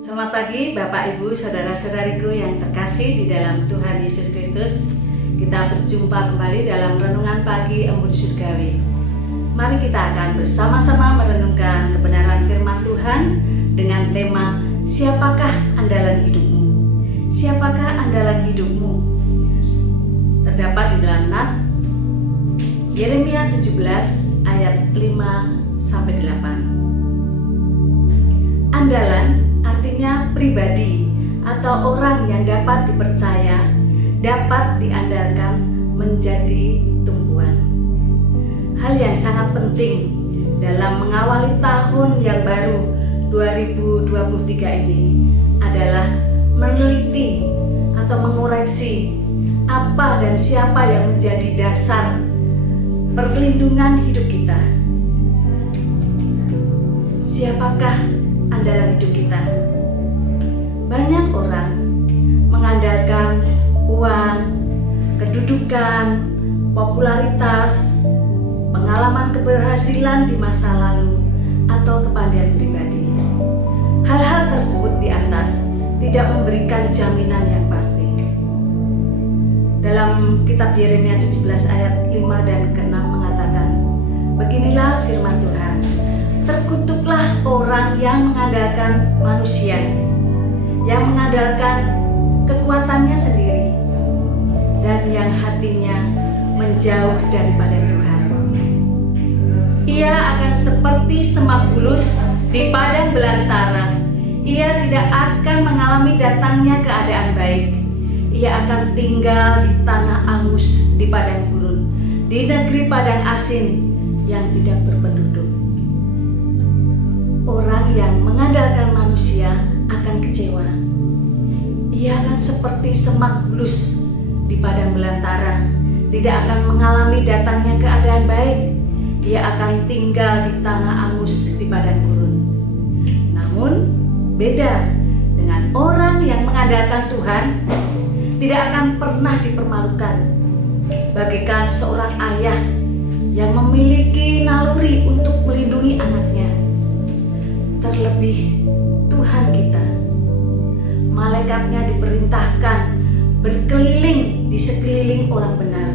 Selamat pagi Bapak Ibu Saudara-saudariku yang terkasih di dalam Tuhan Yesus Kristus. Kita berjumpa kembali dalam Renungan Pagi Embun Surgawi. Mari kita akan bersama-sama merenungkan kebenaran firman Tuhan dengan tema Siapakah andalan hidupmu? Siapakah andalan hidupmu? Terdapat di dalam nas Yeremia 17 ayat 5-8. Andalan artinya pribadi atau orang yang dapat dipercaya, dapat diandalkan menjadi tumpuan. Hal yang sangat penting dalam mengawali tahun yang baru 2023 ini adalah meneliti atau mengoreksi apa dan siapa yang menjadi dasar perlindungan hidup kita. Siapakah andalan hidup kita? Banyak orang mengandalkan uang, kedudukan, popularitas, pengalaman keberhasilan di masa lalu, atau kepandaian pribadi. Hal-hal tersebut di atas tidak memberikan jaminan yang pasti. Dalam kitab Yeremia 17 ayat 5 dan ke-6 mengatakan, beginilah firman Tuhan, terkutuklah orang yang mengandalkan manusia, yang mengandalkan kekuatannya sendiri, dan yang hatinya menjauh daripada Tuhan. Ia akan seperti semak bulus di padang belantara. Ia tidak akan mengalami datangnya keadaan baik. Ia akan tinggal di tanah angus, di padang gurun, di negeri padang asin yang tidak berpenduduk. Orang yang mengandalkan manusia akan kecewa. Ia akan seperti semak bulus di padang belantara, tidak akan mengalami datangnya keadaan baik. Ia akan tinggal di tanah angus, di padang gurun. Namun beda dengan orang yang mengandalkan Tuhan, tidak akan pernah dipermalukan, bagaikan seorang ayah yang memiliki naluri untuk melindungi anaknya. Terlebih Tuhan kita, malaikatnya diperintahkan berkeliling di sekeliling orang benar.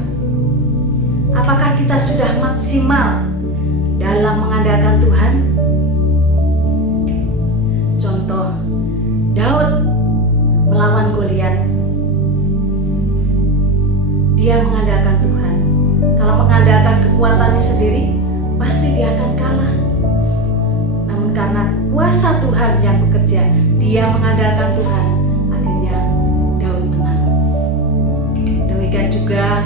Apakah kita sudah maksimal dalam mengandalkan Tuhan? Contoh, Daud melawan Goliat. Dia mengandalkan Tuhan. Kalau mengandalkan kekuatannya sendiri, pasti dia akan kalah. Namun karena kuasa Tuhan yang bekerja, dia mengandalkan Tuhan, akhirnya Daud menang. Demikian juga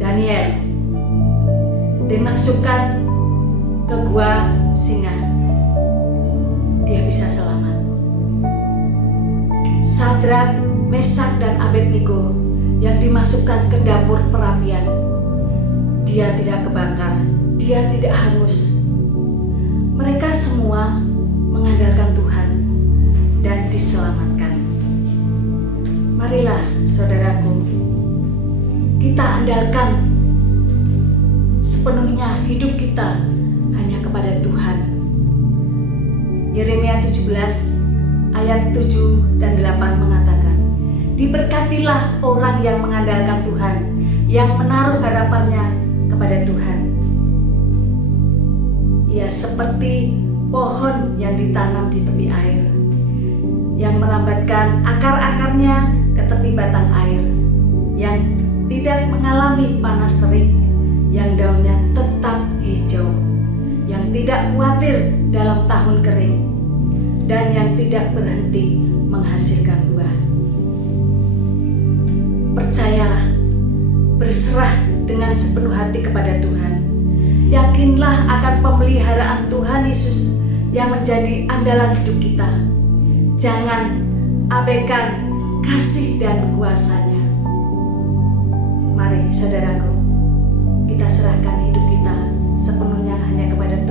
Daniel dimasukkan ke gua singa, dia bisa selamat. Sadrak, Mesak, dan Abednego yang dimasukkan ke dapur perapian, dia tidak kebakar, dia tidak hangus. Mereka semua mengandalkan Tuhan dan diselamatkan. Marilah saudaraku, kita andalkan sepenuhnya hidup kita hanya kepada Tuhan. Yeremia 17 ayat 7 dan 8 mengatakan, diberkatilah orang yang mengandalkan Tuhan, yang menaruh harapannya kepada Tuhan. Ia seperti pohon yang ditanam di tepi air, yang merambatkan akar-akarnya ke tepi batang air, yang tidak mengalami panas terik, yang daunnya tetap hijau, yang tidak khawatir dalam tahun kering, dan yang tidak berhenti menghasilkan buah. Percayalah, berserah dengan sepenuh hati kepada Tuhan. Yakinlah akan pemeliharaan Tuhan Yesus yang menjadi andalan hidup kita. Jangan abaikan kasih dan kuasa-Nya. Mari saudaraku, kita serahkan hidup kita sepenuhnya hanya kepada Tuhan.